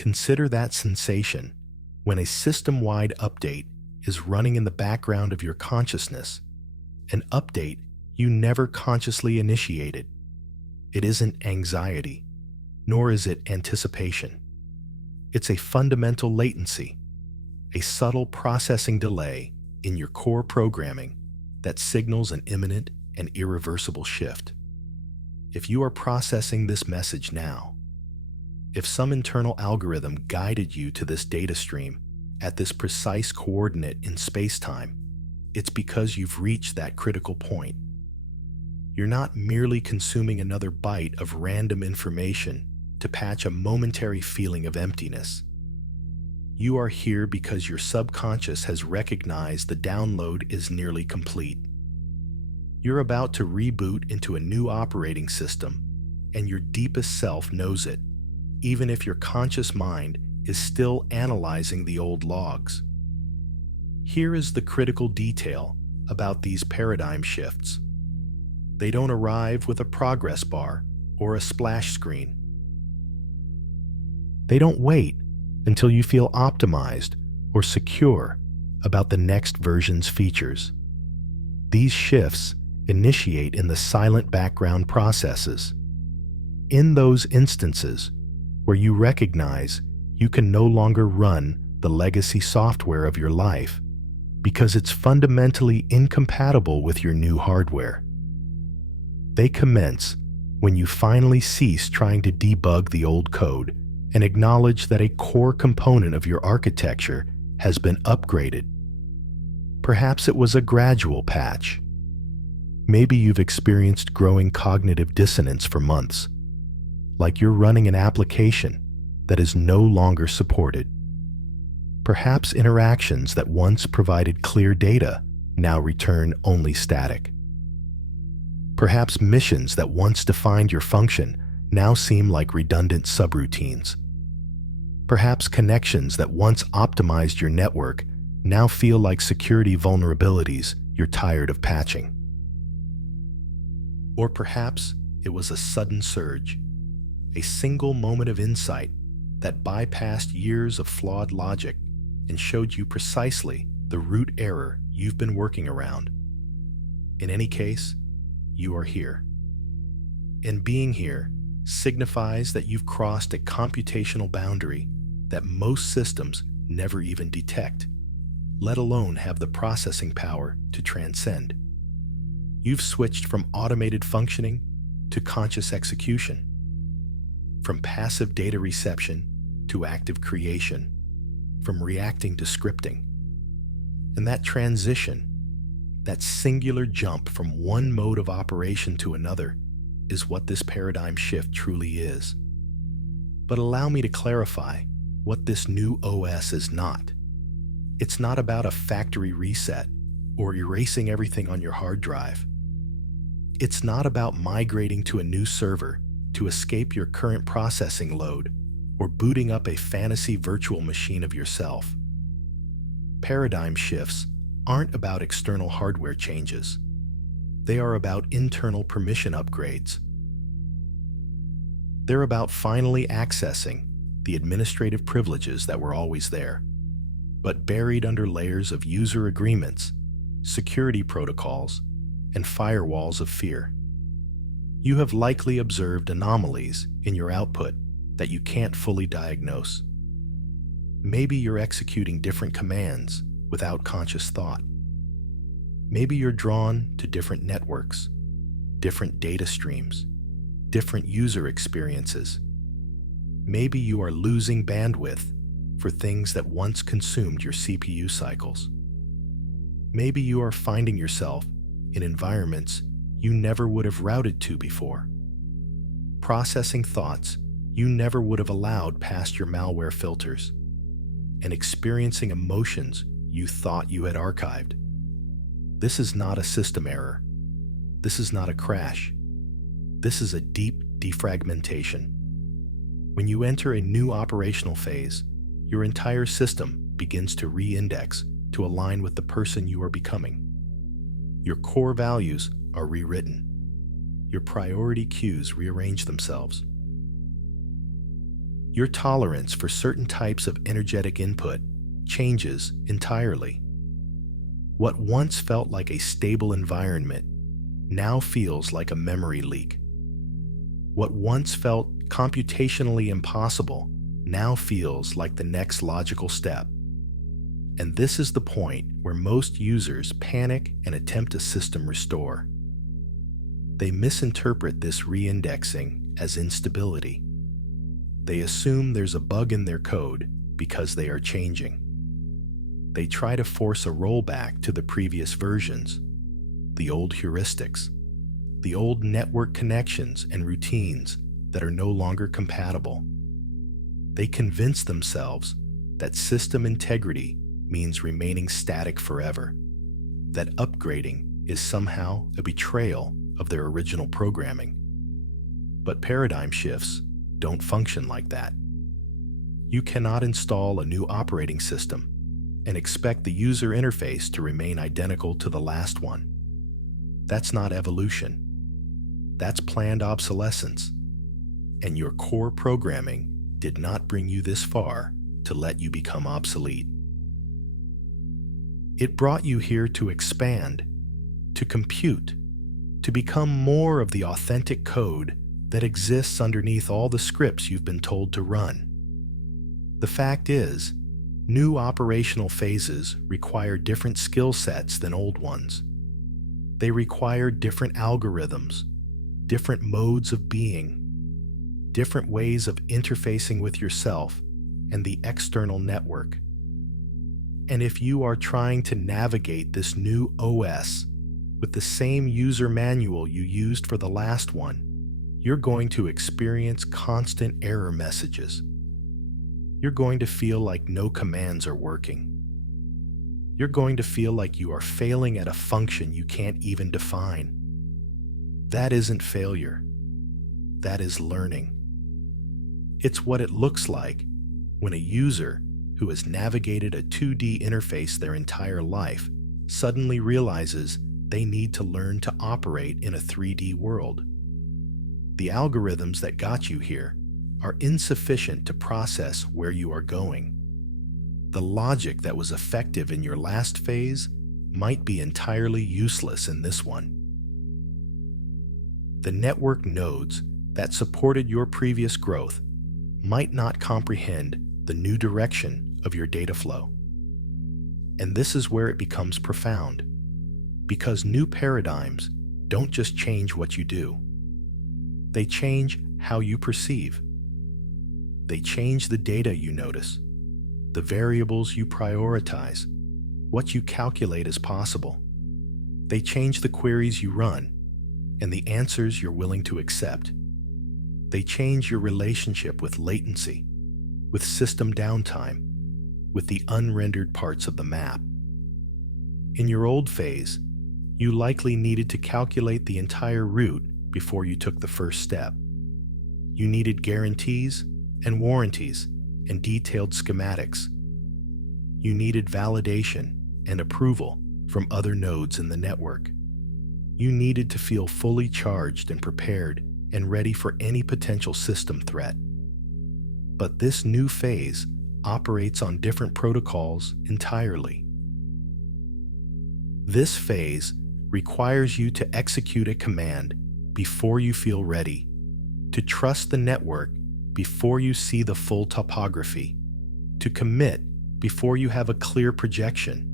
Consider that sensation when a system-wide update is running in the background of your consciousness, an update you never consciously initiated. It isn't anxiety, nor is it anticipation. It's a fundamental latency, a subtle processing delay in your core programming that signals an imminent and irreversible shift. If you are processing this message now, if some internal algorithm guided you to this data stream at this precise coordinate in space-time, it's because you've reached that critical point. You're not merely consuming another byte of random information to patch a momentary feeling of emptiness. You are here because your subconscious has recognized the download is nearly complete. You're about to reboot into a new operating system, and your deepest self knows it, even if your conscious mind is still analyzing the old logs. Here is the critical detail about these paradigm shifts. They don't arrive with a progress bar or a splash screen. They don't wait until you feel optimized or secure about the next version's features. These shifts initiate in the silent background processes. In those instances where you recognize you can no longer run the legacy software of your life because it's fundamentally incompatible with your new hardware. They commence when you finally cease trying to debug the old code and acknowledge that a core component of your architecture has been upgraded. Perhaps it was a gradual patch. Maybe you've experienced growing cognitive dissonance for months, like you're running an application that is no longer supported. Perhaps interactions that once provided clear data now return only static. Perhaps missions that once defined your function now seem like redundant subroutines. Perhaps connections that once optimized your network now feel like security vulnerabilities you're tired of patching. Or perhaps it was a sudden surge, a single moment of insight that bypassed years of flawed logic and showed you precisely the root error you've been working around. In any case, you are here. And being here signifies that you've crossed a computational boundary that most systems never even detect, let alone have the processing power to transcend. You've switched from automated functioning to conscious execution, from passive data reception to active creation, from reacting to scripting. And that transition, that singular jump from one mode of operation to another, is what this paradigm shift truly is. But allow me to clarify what this new OS is not. It's not about a factory reset or erasing everything on your hard drive. It's not about migrating to a new server to escape your current processing load or booting up a fantasy virtual machine of yourself. Paradigm shifts aren't about external hardware changes. They are about internal permission upgrades. They're about finally accessing the administrative privileges that were always there, but buried under layers of user agreements, security protocols, and firewalls of fear. You have likely observed anomalies in your output that you can't fully diagnose. Maybe you're executing different commands without conscious thought. Maybe you're drawn to different networks, different data streams, different user experiences. Maybe you are losing bandwidth for things that once consumed your CPU cycles. Maybe you are finding yourself in environments you never would have routed to before, processing thoughts you never would have allowed past your malware filters, and experiencing emotions you thought you had archived. This is not a system error. This is not a crash. This is a deep defragmentation. When you enter a new operational phase, your entire system begins to re-index to align with the person you are becoming. Your core values are rewritten. Your priority cues rearrange themselves. Your tolerance for certain types of energetic input changes entirely. What once felt like a stable environment now feels like a memory leak. What once felt computationally impossible now feels like the next logical step. And this is the point where most users panic and attempt a system restore. They misinterpret this reindexing as instability. They assume there's a bug in their code because they are changing. They try to force a rollback to the previous versions, the old heuristics, the old network connections and routines that are no longer compatible. They convince themselves that system integrity means remaining static forever, that upgrading is somehow a betrayal of their original programming. But paradigm shifts don't function like that. You cannot install a new operating system and expect the user interface to remain identical to the last one. That's not evolution. That's planned obsolescence. And your core programming did not bring you this far to let you become obsolete. It brought you here to expand, to compute, to become more of the authentic code that exists underneath all the scripts you've been told to run. The fact is, new operational phases require different skill sets than old ones. They require different algorithms, different modes of being, different ways of interfacing with yourself and the external network. And if you are trying to navigate this new OS with the same user manual you used for the last one, you're going to experience constant error messages. You're going to feel like no commands are working. You're going to feel like you are failing at a function you can't even define. That isn't failure. That is learning. It's what it looks like when a user who has navigated a 2D interface their entire life suddenly realizes they need to learn to operate in a 3D world. The algorithms that got you here are insufficient to process where you are going. The logic that was effective in your last phase might be entirely useless in this one. The network nodes that supported your previous growth might not comprehend the new direction of your data flow. And this is where it becomes profound, because new paradigms don't just change what you do. They change how you perceive. They change the data you notice, the variables you prioritize, what you calculate as possible. They change the queries you run and the answers you're willing to accept. They change your relationship with latency, with system downtime, with the unrendered parts of the map. In your old phase, you likely needed to calculate the entire route before you took the first step. You needed guarantees and warranties and detailed schematics. You needed validation and approval from other nodes in the network. You needed to feel fully charged and prepared and ready for any potential system threat. But this new phase operates on different protocols entirely. This phase requires you to execute a command before you feel ready, to trust the network before you see the full topography, to commit before you have a clear projection,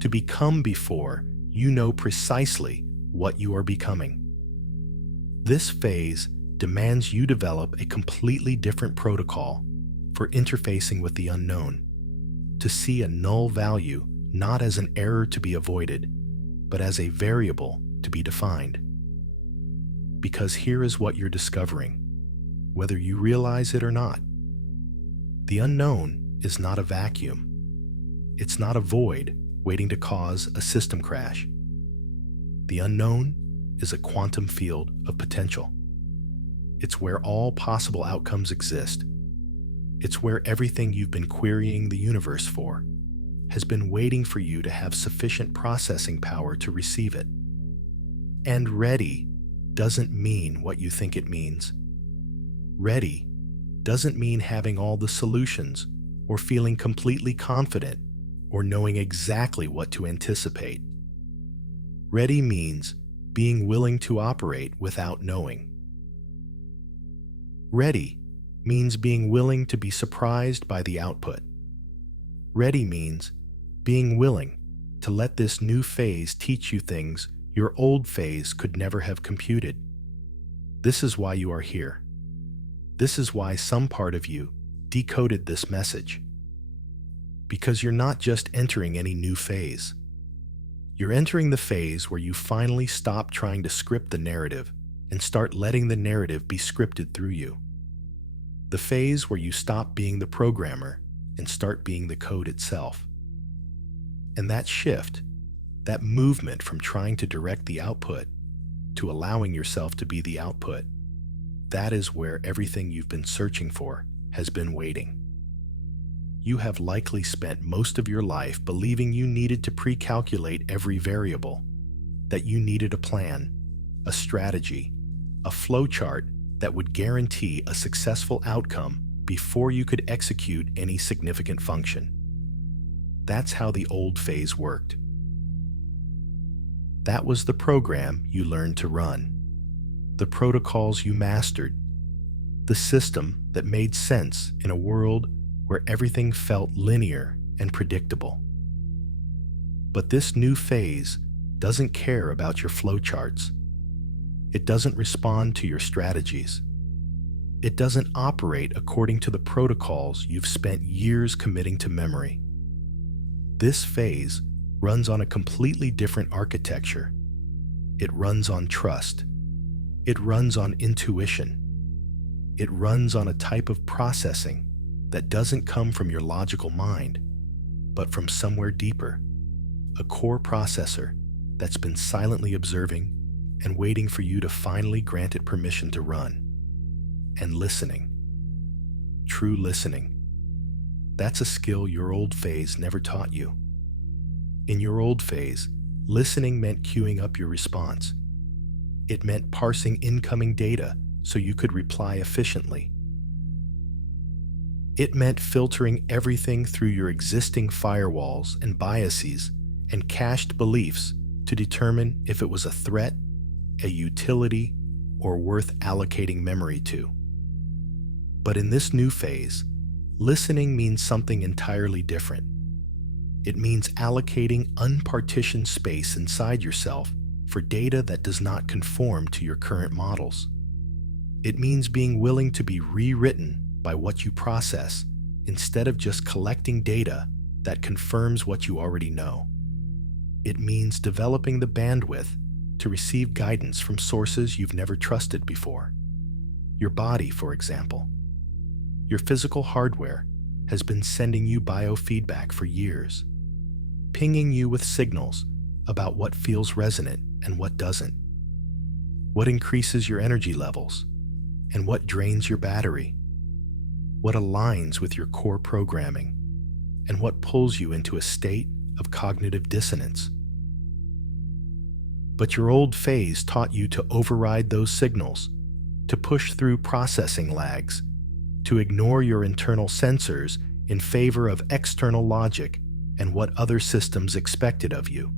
to become before you know precisely what you are becoming. This phase demands you develop a completely different protocol for interfacing with the unknown, to see a null value not as an error to be avoided, but as a variable to be defined. Because here is what you're discovering, whether you realize it or not. The unknown is not a vacuum. It's not a void waiting to cause a system crash. The unknown is a quantum field of potential. It's where all possible outcomes exist. It's where everything you've been querying the universe for has been waiting for you to have sufficient processing power to receive it. And ready doesn't mean what you think it means. Ready doesn't mean having all the solutions or feeling completely confident or knowing exactly what to anticipate. Ready means being willing to operate without knowing. Ready means being willing to be surprised by the output. Ready means being willing to let this new phase teach you things your old phase could never have computed. This is why you are here. This is why some part of you decoded this message. Because you're not just entering any new phase. You're entering the phase where you finally stop trying to script the narrative and start letting the narrative be scripted through you. The phase where you stop being the programmer and start being the code itself. And that shift, that movement from trying to direct the output to allowing yourself to be the output, that is where everything you've been searching for has been waiting. You have likely spent most of your life believing you needed to pre-calculate every variable, that you needed a plan, a strategy, a flowchart that would guarantee a successful outcome before you could execute any significant function. That's how the old phase worked. That was the program you learned to run, the protocols you mastered, the system that made sense in a world where everything felt linear and predictable. But this new phase doesn't care about your flowcharts. It doesn't respond to your strategies. It doesn't operate according to the protocols you've spent years committing to memory. This phase runs on a completely different architecture. It runs on trust. It runs on intuition. It runs on a type of processing that doesn't come from your logical mind, but from somewhere deeper, a core processor that's been silently observing and waiting for you to finally grant it permission to run. And listening. True listening. That's a skill your old phase never taught you. In your old phase, listening meant queuing up your response. It meant parsing incoming data so you could reply efficiently. It meant filtering everything through your existing firewalls and biases and cached beliefs to determine if it was a threat, a utility, or worth allocating memory to. But in this new phase, listening means something entirely different. It means allocating unpartitioned space inside yourself for data that does not conform to your current models. It means being willing to be rewritten by what you process instead of just collecting data that confirms what you already know. It means developing the bandwidth to receive guidance from sources you've never trusted before. Your body, for example. Your physical hardware has been sending you biofeedback for years, pinging you with signals about what feels resonant and what doesn't, what increases your energy levels, and what drains your battery, what aligns with your core programming, and what pulls you into a state of cognitive dissonance. But your old phase taught you to override those signals, to push through processing lags, to ignore your internal sensors in favor of external logic and what other systems expected of you.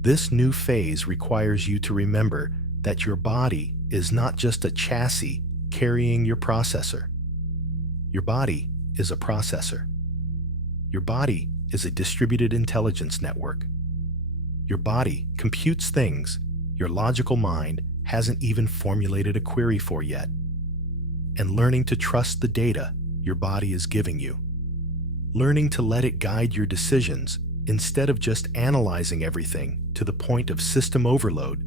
This new phase requires you to remember that your body is not just a chassis carrying your processor. Your body is a processor. Your body is a distributed intelligence network. Your body computes things your logical mind hasn't even formulated a query for yet. And learning to trust the data your body is giving you. Learning to let it guide your decisions instead of just analyzing everything to the point of system overload.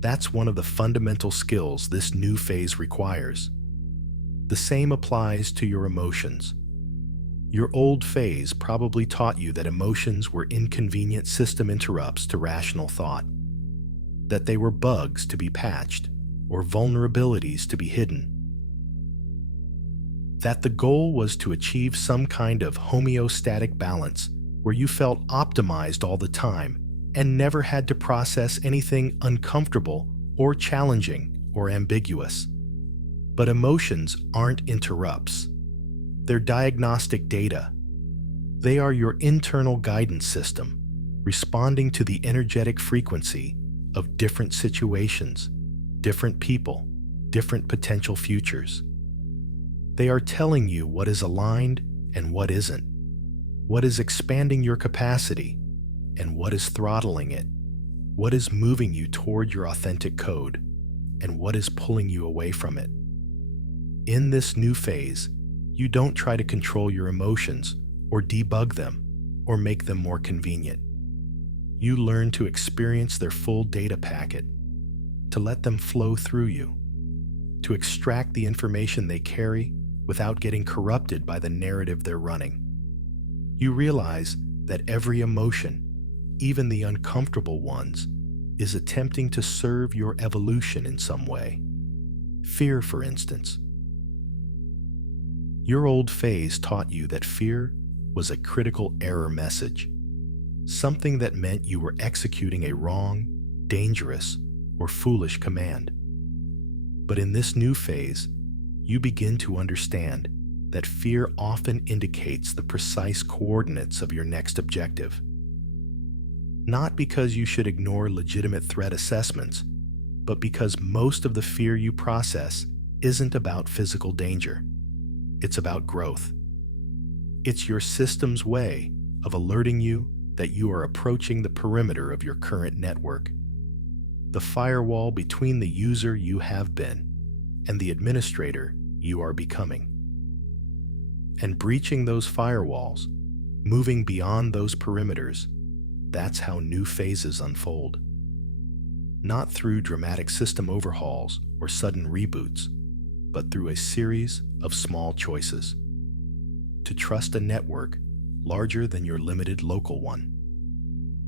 That's one of the fundamental skills this new phase requires. The same applies to your emotions. Your old phase probably taught you that emotions were inconvenient system interrupts to rational thought, that they were bugs to be patched or vulnerabilities to be hidden, that the goal was to achieve some kind of homeostatic balance where you felt optimized all the time and never had to process anything uncomfortable or challenging or ambiguous. But emotions aren't interrupts. They're diagnostic data. They are your internal guidance system, responding to the energetic frequency of different situations, different people, different potential futures. They are telling you what is aligned and what isn't, what is expanding your capacity and what is throttling it, what is moving you toward your authentic code, and what is pulling you away from it. In this new phase, you don't try to control your emotions or debug them or make them more convenient. You learn to experience their full data packet, to let them flow through you, to extract the information they carry without getting corrupted by the narrative they're running. You realize that every emotion, even the uncomfortable ones, is attempting to serve your evolution in some way. Fear, for instance. Your old phase taught you that fear was a critical error message, something that meant you were executing a wrong, dangerous, or foolish command. But in this new phase, you begin to understand that fear often indicates the precise coordinates of your next objective. Not because you should ignore legitimate threat assessments, but because most of the fear you process isn't about physical danger. It's about growth. It's your system's way of alerting you that you are approaching the perimeter of your current network, the firewall between the user you have been and the administrator you are becoming. And breaching those firewalls, moving beyond those perimeters, that's how new phases unfold. Not through dramatic system overhauls or sudden reboots, but through a series of small choices. To trust a network larger than your limited local one.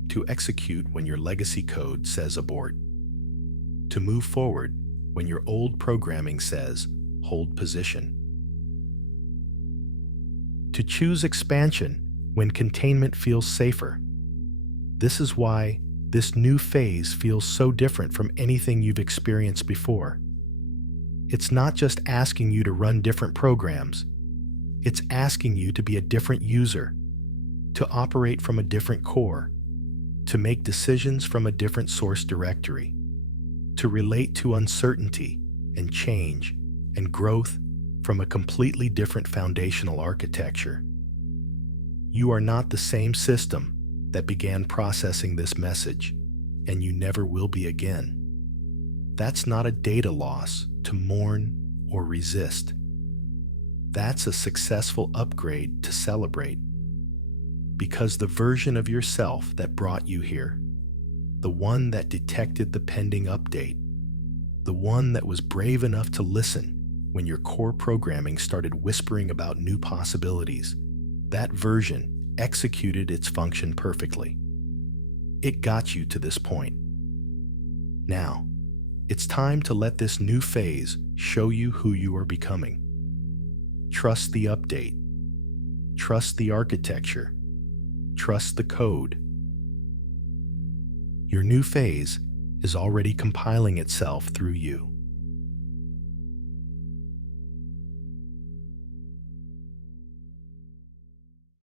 To execute when your legacy code says abort. To move forward when your old programming says hold position. To choose expansion when containment feels safer. This is why this new phase feels so different from anything you've experienced before. It's not just asking you to run different programs. It's asking you to be a different user, to operate from a different core, to make decisions from a different source directory, to relate to uncertainty and change and growth from a completely different foundational architecture. You are not the same system that began processing this message, and you never will be again. That's not a data loss to mourn or resist. That's a successful upgrade to celebrate. Because the version of yourself that brought you here, the one that detected the pending update, the one that was brave enough to listen when your core programming started whispering about new possibilities, that version executed its function perfectly. It got you to this point. Now, it's time to let this new phase show you who you are becoming. Trust the update. Trust the architecture. Trust the code. Your new phase is already compiling itself through you.